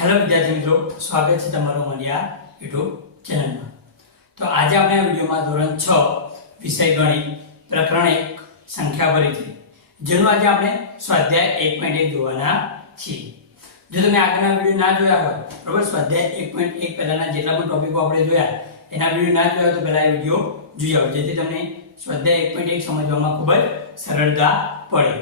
Hello વિદ્યાર્થી મિત્રો, સ્વાગત છે તમારું અમારી આ યુટ્યુબ ચેનલમાં। તો આજે આપણે આ વિડીયોમાં ધોરણ 6 વિષય ગણિત પ્રકરણ 1 સંખ્યા પરિચય જેનું આજે આપણે સ્વાધ્યાય 1.1 જોવાના છીએ। જો તમે આગળના વિડીયો ના જોયા હોય, બરાબર, સ્વાધ્યાય 1.1 પહેલાના જેટલા પણ ટોપિકો આપણે જોયા એના વિડીયો ના જોયા તો પહેલા એ વિડીયો જોઈ આવો, જેથી તમને સ્વાધ્યાય 1.1 સમજવામાં ખૂબ જ સરળતા પડે।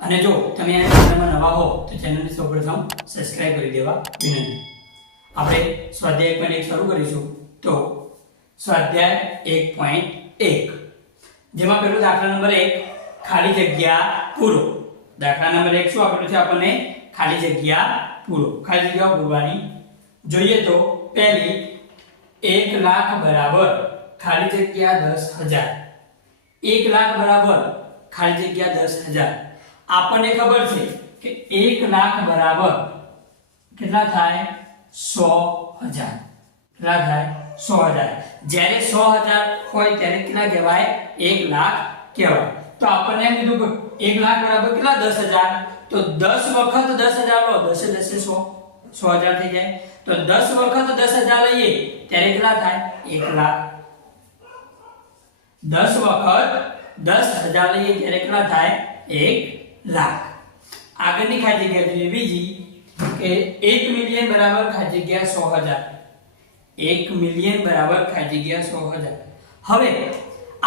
અને જો તમે આ ચેનલમાં નવા હો તો ચેનલને સૌપ્રથમ સબસ્ક્રાઇબ કરી દેવા વિનંતી। આપણે સ્વાધ્યાય 1.1 શરૂ કરીશું। તો સ્વાધ્યાય 1.1 જેમાં પહેલો દાખલા નંબર 1 ખાલી જગ્યા પૂરો। દાખલા નંબર 1 શું આપેલું છે આપણને? ખાલી જગ્યા પૂરો। ખાલી જગ્યા પૂરવાની જોઈએ તો પહેલી 1 લાખ બરાબર ખાલી જગ્યા 10,000। 1 લાખ બરાબર ખાલી જગ્યા 10,000। આપણને ખબર છે કે 1 લાખ બરાબર કેટલા થાય? 100,000। કેટલા થાય? 100,000। જ્યારે 100,000 હોય ત્યારે કેટલા કહેવાય? 1 લાખ કહેવાય। તો આપણને એમ કીધું કે 1 લાખ બરાબર કેટલા? 10,000। તો 10 વખત 10,000 લો, 10 10 100, 100,000 થઈ જાય। તો 10 વખત 10,000 લઈએ ત્યારે કેટલા થાય? 1 લાખ। 10 વખત 10,000 લઈએ ત્યારે કેટલા થાય? 1 લાખ। આગળની ખાલી જગ્યા જોઈએ બીજી કે 1 મિલિયન બરાબર ખાલી જગ્યા 100,000। 1 મિલિયન બરાબર ખાલી જગ્યા 100,000। હવે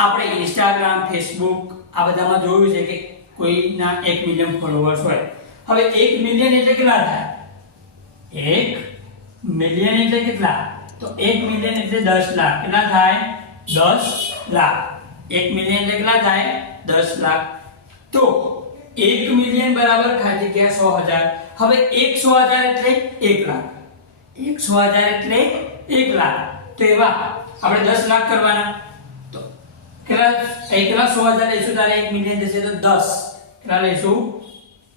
આપણે ઇન્સ્ટાગ્રામ, ફેસબુક આ બધામાં જોયું છે કે કોઈના 1 મિલિયન ફોલોઅર્સ હોય। હવે 1 મિલિયન એટલે કેટલા થાય? 1 મિલિયન એટલે કેટલા? તો 1 મિલિયન એટલે 10 લાખ। કેટલા થાય? 10 લાખ। 1 મિલિયન એટલે કેટલા થાય? 10 લાખ। તો 1 મિલિયન બરાબર ખાલી જગ્યા 100,000। હવે 100,000 એટલે 1 લાખ। 100,000 એટલે 1 લાખ। તો એવા આપણે 10 લાખ કરવાના। તો કેટલા 100,000 લઈશું ત્યારે 1 મિલિયન થશે તો 10। કેટલા લઈશું?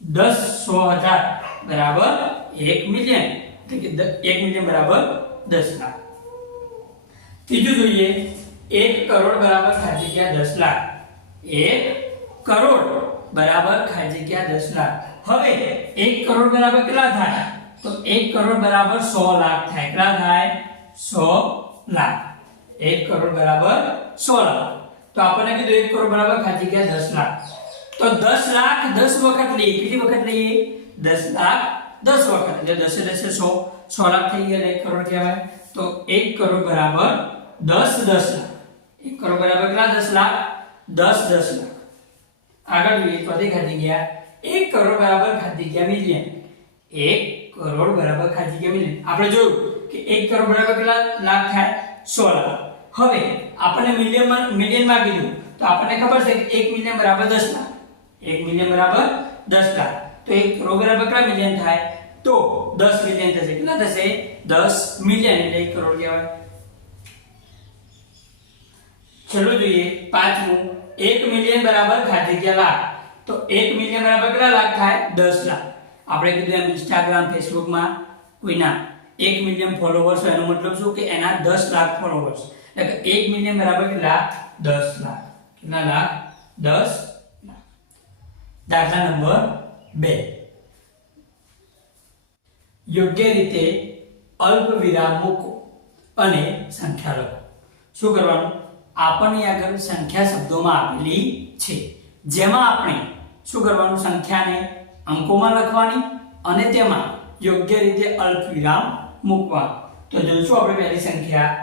10 100,000 બરાબર 1 મિલિયન, એટલે કે 1 મિલિયન બરાબર 10 લાખ। ત્રીજું જોઈએ 1 કરોડ બરાબર ખાલી જગ્યા 10 લાખ। 1 કરોડ બરાબર ખાલી જગ્યા 10 લાખ। હવે 1 કરોડ બરાબર કેટલા થાય? તો 1 કરોડ બરાબર 100 લાખ થાય। કેટલા થાય? 100 લાખ। 1 કરોડ બરાબર 100 લાખ। તો આપણને કીધું 1 કરોડ બરાબર ખાલી જગ્યા 10 લાખ। તો 10 લાખ 10 વખત લઈએ। કેટલી વખત લઈએ? 10 લાખ 10 વખત, એટલે 10 10 100, 100 લાખ થઈ ગયા, 1 કરોડ કહેવાય। તો 1 કરોડ બરાબર 10 લાખ। 1 કરોડ બરાબર કેટલા? 10 લાખ। 10 લાખ। આગળ જોઈએ ચોથી ખાલી જગ્યા 1 કરોડ બરાબર ખાલી જગ્યા મિલિયન। 1 કરોડ બરાબર ખાલી જગ્યા મિલિયન। આપણે જોયું કે 1 કરોડ બરાબર કેટલા લાખ થાય? 100 લાખ। હવે આપણને મિલિયનમાં કીધું તો આપણને ખબર છે કે 1 મિલિયન બરાબર 10 લાખ। 1 મિલિયન બરાબર 10 લાખ। તો 1 કરોડ બરાબર કેટલા મિલિયન થાય? તો 10 મિલિયન થશે। કેટલા થશે? 10 મિલિયન એટલે 1 કરોડ કહેવાય। ચલો જોઈએ પાંચમું 1 મિલિયન બરાબર ખાલી જગ્યા લાખ। તો 1 મિલિયન બરાબર કેટલા લાખ થાય? 10 લાખ। આપણે કીધું એમ ઇન્સ્ટાગ્રામ, ફેસબુકમાં કોઈના 1 મિલિયન ફોલોઅર્સ હોય એનો મતલબ શું કે એના 10 લાખ ફોલોઅર્સ, એટલે કે 1 મિલિયન બરાબર કેટલા? 10 લાખ। કેટલા લાખ? 10 લાખ। દાખલા નંબર 2 યોગ્ય રીતે અલ્પ વિરામ મૂકો અને સંખ્યા લખો। શું કરવાનું? આપણને આગળ સંખ્યા શબ્દોમાં આપેલી છે, જેમાં આપણે શું કરવાનું? સંખ્યાને અંકોમાં લખવાની અને તેમાં યોગ્ય રીતે અલ્પ વિરામ મૂકવાનું। તો જોઈશું આપણે પહેલી સંખ્યા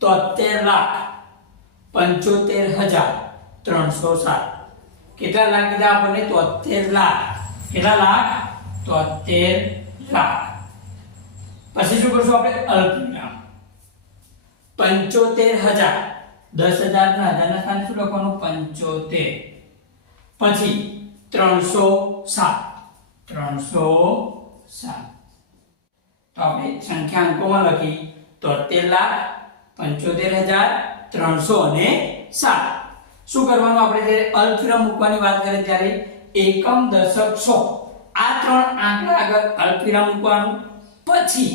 73,75,307। કેટલા લાખ કીધા આપણને? 73 લાખ। કેટલા લાખ? 73 લાખ। પછી શું કરશું આપણે? અલ્પ વિરામ 75,000। 10,000 ના હજારના સ્થાને શું લખવાનું? 75। પછી 307। 307 તો આપણે સંખ્યા અંકોમાં લખી 73 લાખ, 75,307। શું કરવાનું? આપણે જ્યારે અલ્પવિરામ મૂકવાની વાત કરીએ ત્યારે એકમ, દશક, સો આ ત્રણ આંકડા આગળ અલ્પવિરામ મૂકવાનું। પછી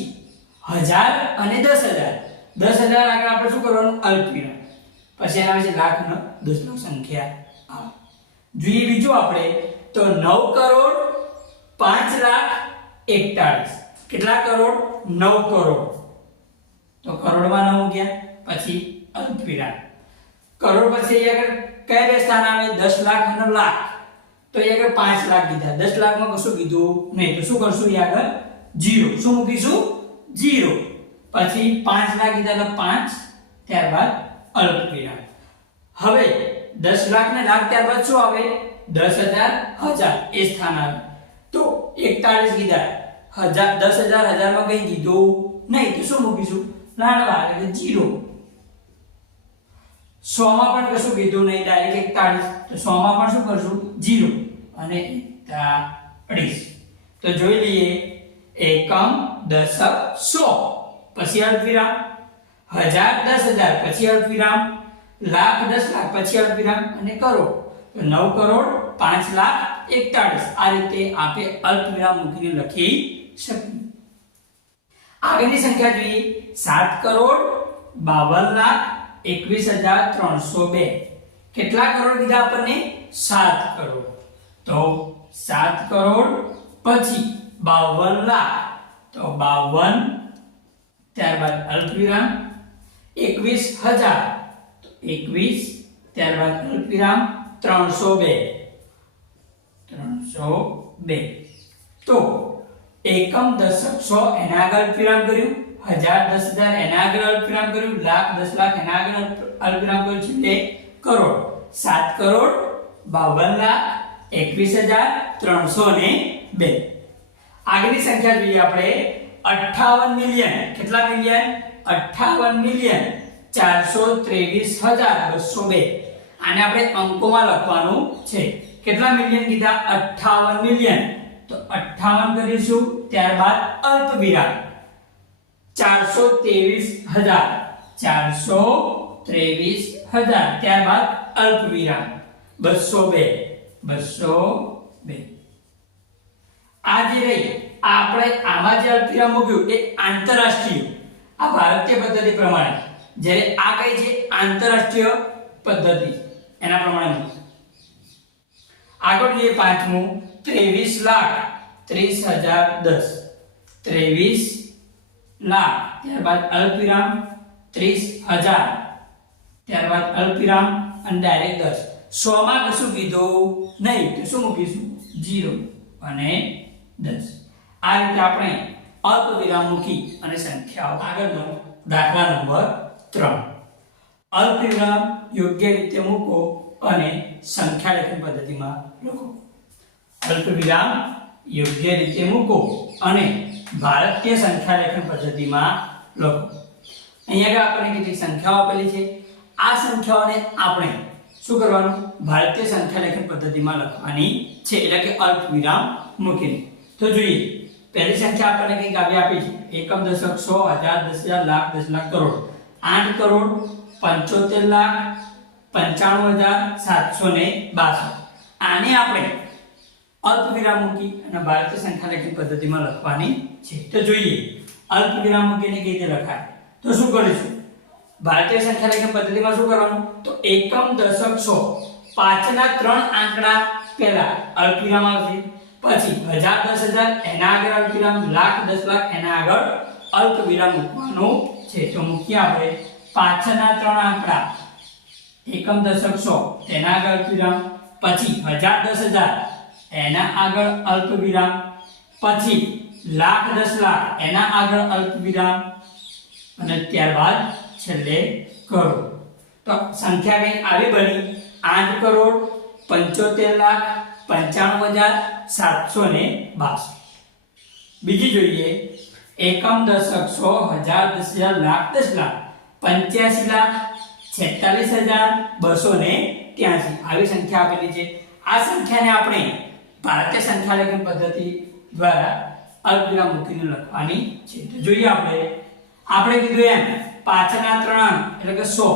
1000 અને 10,000, 10,000 આગળ આપણે શું કરવાનું? અલ્પવિરામ। પછી એના પછી લાખ અને 10 લાખ સંખ્યા આવે। જોઈએ બીજું આપણે તો 9,05,41,। કેટલા કરોડ? 9 કરોડ. તો કરોડમાં 9 ગયા, પછી અલ્પવિરામ. કરોડ પછી આગળ કયા બે સ્થાન આવે? 10 લાખ અને લાખ. તો એ આગળ 5 લાખ કીધા. 10 લાખમાં કશું કીધું નહીં, તો શું કરશું? એ આગળ 0. શું મૂકીશું? 0. પછી 5 લાખ કીધા તો 5, ત્યારબાદ અલ્પવિરામ. હવે 10 લાખ ને લાખ ત્યારબાદ શું આવે? 10,000 1000 એ સ્થાન આવે. તો 41 કીધા. 10,000 1000માં કઈ કીધું નહીં, તો શું મૂકીશું? લાડવા એટલે 0. 100 માં પણ કશું કીધું નહીં, ડાયરેક્ટ 41. તો 100 માં પણ શું કરશું? 0 અને 41. તો જોઈ લઈએ. એકમ, દશક, 100 પછી અલ્પવિરામ. 1000 10,000 પછી અલ્પવિરામ. લાખ 10 લાખ પછી અલ્પવિરામ અને કરોડ. તો 9 કરોડ 5 લાખ 41. આ રીતે આપણે અલ્પવિરામ મૂકીને લખી શકીએ. આગળની સંખ્યા જોઈએ. 7 કરોડ 52 લાખ 21,302. કેટલા કરોડ કીધા આપણને? 7 કરોડ. તો 7 કરોડ પછી 52 લાખ. તો 52, ત્યારબાદ અલ્પવિરામ. 21,000. તો 21, ત્યારબાદ અલ્પવિરામ. 302. તો એકમ, દશક, 100 એના આગળ અલ્પવિરામ કર્યું. 1000 10,000 એના આગળ અલ્પવિરામ કર્યું. લાખ 10 લાખ એના આગળ અલ્પવિરામ કર્યું. એટલે કરોડ. 7 કરોડ 52 લાખ 21,302. આગળની સંખ્યા જોઈએ આપણે. 58 મિલિયન. કેટલા મિલિયન? 58,423,202. આને આપણે અંકોમાં લખવાનું છે. કેટલા મિલિયન કીધા? 58 મિલિયન. તો 58 કરીશું, ત્યારબાદ અલ્પવિરામ. 423,000. 423,000, ત્યારબાદ અલ્પવિરામ. 202. આ જે રહી, આપણે આમાં જે અલ્પવિરામ મૂક્યું એ આંતરરાષ્ટ્રીય, આ ભારતીય પદ્ધતિ પ્રમાણે. જ્યારે આ કઈ છે? આંતરરાષ્ટ્રીય પદ્ધતિ, એના પ્રમાણે. આગળ જોઈએ પાંચમું. 23,30,010. 23 લાખ, ત્યારબાદ અલ્પવિરામ. 30,000, ત્યારબાદ અલ્પવિરામ અને ડાયરેક્ટ 10. 100 માં કશું કીધું નહીં, તો શું મૂકીશું? 0 અને 10. આ રીતે આપણે અલ્પવિરામ મૂકી અને સંખ્યાઓ. આગળનો દાખલા નંબર 3. અલ્પવિરામ યોગ્ય રીતે મૂકો અને સંખ્યા લેખન પદ્ધતિમાં લખો. અલ્પવિરામ યોગ્ય રીતે મૂકો અને ભારતીય સંખ્યા લેખન પદ્ધતિમાં લખો. અહીંયા આગળ આપણને કેટલીક સંખ્યાઓ આપેલી છે. આ સંખ્યાઓને આપણે શું કરવાનું? ભારતીય સંખ્યા લેખન પદ્ધતિમાં લખવાની છે, એટલે કે અલ્પવિરામ મૂકીને. તો જોઈએ. પહેલી સંખ્યા આપણને કંઈક આવી આપી છે. એકમ, દશક, 100 1000 10,000 લાખ 10 લાખ કરોડ. 8 કરોડ 75 લાખ 95,762. આને આપણે અલ્પવિરામ મૂકી અને ભારતીય સંખ્યા લેખન પદ્ધતિમાં લખવાની છે. તો જોઈએ અલ્પવિરામ મૂકીને કેવી રીતે લખાય. તો શું કરીશું? ભારતીય સંખ્યા લેખન પદ્ધતિમાં શું કરવાનું? તો એકમ, દશક, 100 પાછળના 3 આંકડા પહેલા અલ્પવિરામ આવશે. પછી 1000 10,000 એના આગળ અલ્પવિરામ. લાખ 10 લાખ એના આગળ અલ્પવિરામ મૂકવાનું છે. તો મૂકીએ આપણે પાછળના 3 આંકડા. એકમ, દશક, 100 તેના આગળ અલ્પવિરામ. પછી 1000 10,000 એના આગળ અલ્પવિરામ. પછી લાખ 10 લાખ એના આગળ અલ્પવિરામ અને ત્યારબાદ છેલ્લે કરોડ. તો સંખ્યા કઈ આવી બની? 8 કરોડ 75,95,762. બીજી જોઈએ. એકમ, દશક, 100 1000 10,000 લાખ 10 લાખ 85,46,283. આવી સંખ્યા આપેલી છે. આ સંખ્યાને આપણે ભારતીય સંખ્યા લેખન પદ્ધતિ દ્વારા અલ્પવિરામ મૂકીને લખવાની છે. તો જોઈએ આપણે કીધું એમ પાછળના 3 અંક એટલે કે 100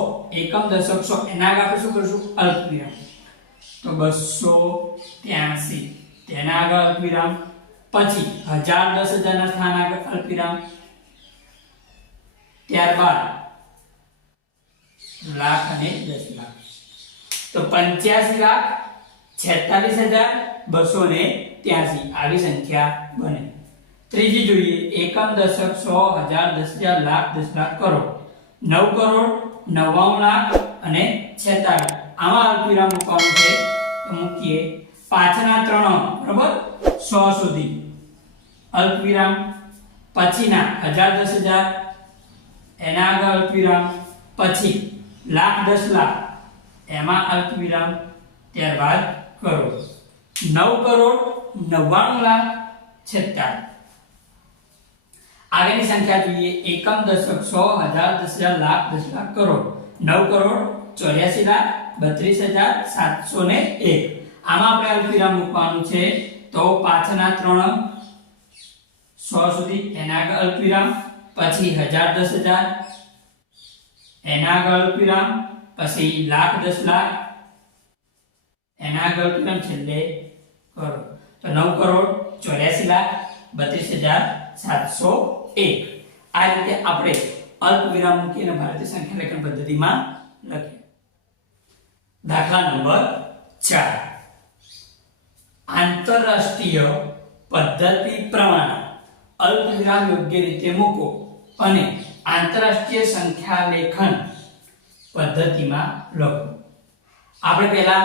એકમ, દશક, 100 એના આગળ આપણે શું કરીશું? અલ્પવિરામ. તો 283 તેના આગળ અલ્પવિરામ. પછી 1000 10,000 ના સ્થાન આગળ અલ્પવિરામ. ત્યારબાદ લાખ અને 10 લાખ. તો 85,46,283 આવી સંખ્યા બને. ત્રીજી જોઈએ એકમ દશક 100 1000 10,000 લાખ 10 લાખ કરોડ 9 કરોડ 99 લાખ અને 46 આમાં અલ્પવિરામ મૂકવાનું છે તો મૂકીએ પાછળના ત્રણ અંક બરાબર 100 સુધી અલ્પવિરામ પછીના 1000 10,000 એના આગળ અલ્પવિરામ પછી લાખ 10 લાખ એમાં અલ્પવિરામ ત્યારબાદ કરોડ 9 કરોડ 99 લાખ 46 આગળની સંખ્યા જોઈએ એકમ દશક 100 1000 10,000 લાખ 10 લાખ કરોડ 9 કરોડ 84 લાખ 32,701 આમાં આપણે અલ્પવિરામ મૂકવાનું છે તો પાછળના ત્રણ અંક 100 સુધી એના આગળ અલ્પવિરામ પછી 1000 10,000 એના આગળ અલ્પવિરામ પછી લાખ 10 લાખ એના આગળ અલ્પવિરામ છેલ્લે કરોડ તો 9 કરોડ 84 લાખ 32,701 આ રીતે આપણે અલ્પવિરામ મૂકીને ભારતીય સંખ્યા લેખન પદ્ધતિમાં લખીએ દાખલા નંબર 4 આંતરરાષ્ટ્રીય પદ્ધતિ પ્રમાણે અલ્પવિરામ યોગ્ય રીતે મૂકો અને આંતરરાષ્ટ્રીય સંખ્યા લેખન પદ્ધતિમાં લખો આપણે પહેલા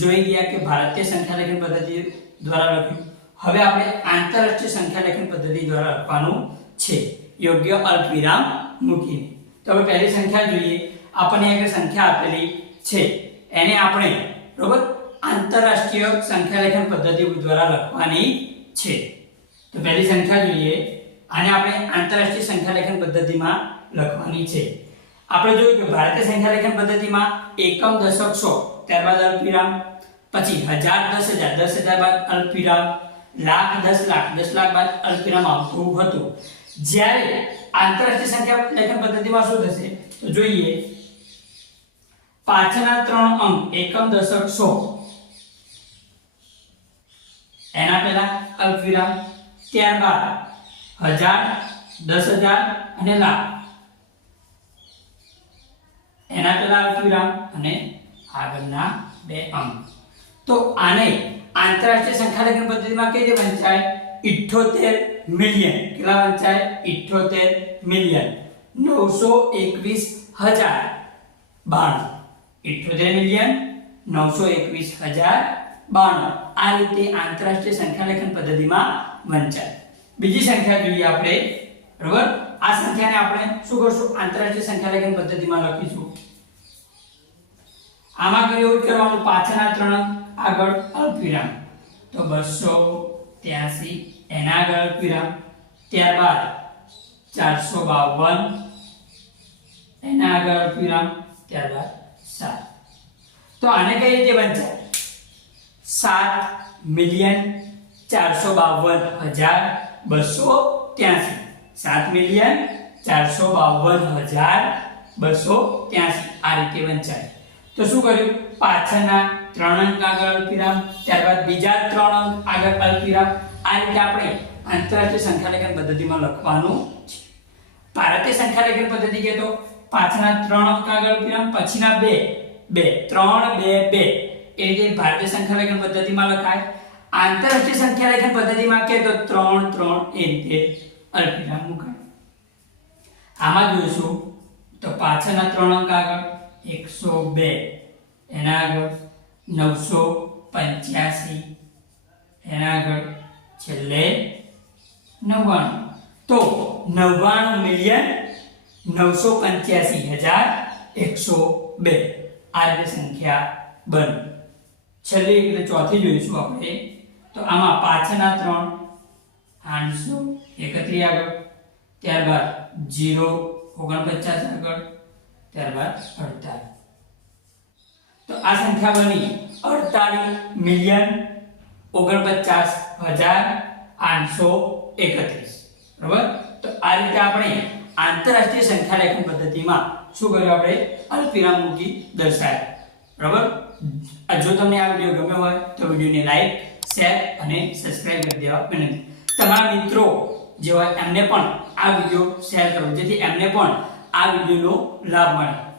જોઈ ગયા કે ભારતીય સંખ્યા લેખન પદ્ધતિ દ્વારા લખ્યું હવે આપણે આંતરરાષ્ટ્રીય સંખ્યા લેખન પદ્ધતિ દ્વારા લખવાનું છે યોગ્ય અલ્પવિરામ મૂકીને તો હવે પહેલી સંખ્યા જોઈએ આપણને એક સંખ્યા આપેલી છે એને આપણે બરોબર આંતરરાષ્ટ્રીય સંખ્યા લેખન પદ્ધતિ દ્વારા લખવાની છે તો પહેલી સંખ્યા જોઈએ આને આપણે આંતરરાષ્ટ્રીય સંખ્યા લેખન પદ્ધતિમાં લખવાની છે આપણે જોયું કે ભારતીય સંખ્યા લેખન પદ્ધતિમાં એકમ દશક 100 ત્યારબાદ અલ્પવિરામ પછી 1000 10,000 10,000 બાદ અલ્પવિરામ લાખ 10 લાખ 10 લાખ બાદ અલ્પવિરામ આવતું હતું જ્યારે આંતરરાષ્ટ્રીય સંખ્યા લેખન પદ્ધતિમાં શું થશે તો જોઈએ પાછળના ત્રણ અંક એકમ દશક 100 એના પહેલા અલ્પવિરામ ત્યારબાદ 1000 10,000 અને લાખ એના પહેલા અલ્પવિરામ અને આગળના બે અંક તો આને આંતરરાષ્ટ્રીય સંખ્યા લેખન પદ્ધતિમાં કઈ રીતે વંચાય 78 મિલિયન કેટલા વંચાય 78 મિલિયન 921,092 78 મિલિયન 921,092 આ રીતે આંતરરાષ્ટ્રીય સંખ્યા લેખન પદ્ધતિમાં વંચાય બીજી સંખ્યા જોઈએ આપણે બરાબર આ સંખ્યાને આપણે શું કરશું આંતરરાષ્ટ્રીય સંખ્યા લેખન પદ્ધતિમાં લખીશું આમાં કર્યું એવું કરવાનું પાછળના ત્રણ આગળ અલ્પવિરામ તો 283 એના આગળ અલ્પવિરામ ત્યારબાદ 452 એના આગળ અલ્પવિરામ ત્યારબાદ 7 તો આને કઈ રીતે વંચાય 7,452,283 7,452,283 આ રીતે વંચાય તો શું કર્યું પાછળના ત્રણ અંક આગળ અલ્પવિરામ ત્યારબાદ બીજા ત્રણ અંક આગળ અલ્પવિરામ આ રીતે આપણે આંતરરાષ્ટ્રીય સંખ્યા લેખન પદ્ધતિમાં લખવાનું છે ભારતીય સંખ્યા લેખન પદ્ધતિ કે તો પાછળના ત્રણ અંક આગળ અલ્પવિરામ પછીના બે 3 2 2 એ રીતે ભારતીય સંખ્યા લેખન પદ્ધતિમાં લખાય આંતરરાષ્ટ્રીય સંખ્યા લેખન પદ્ધતિમાં કે તો 3 3 એ રીતે અલ્પવિરામ મુકાય આમાં જોઈશું તો પાછળના ત્રણ અંક આગળ 102 એના આગળ 985 એના આગળ છેલ્લે 99 તો 99,985,102 આ રીતે સંખ્યા બને છેલ્લી એટલે ચોથી જોઈશું આપણે તો આમાં પાછળના ત્રણ 831 આગળ ત્યારબાદ 049 આગળ ત્યારબાદ 48 તો આ સંખ્યા બની 48,49,831 બરાબર તો આ રીતે આપણે આંતરરાષ્ટ્રીય સંખ્યા લેખન પદ્ધતિમાં શું કર્યું આપણે અલ્પવિરામ મૂકી દર્શાવ્યા બરાબર જો તમને આ વિડિયો ગમ્યો હોય તો વિડિયોને લાઈક શેર અને સબસ્ક્રાઇબ કરી દેવા વિનંતી તમારા મિત્રો જે હોય એમને પણ આ વિડિયો શેર કરો જેથી એમને પણ આ વિડિયોનો લાભ મળે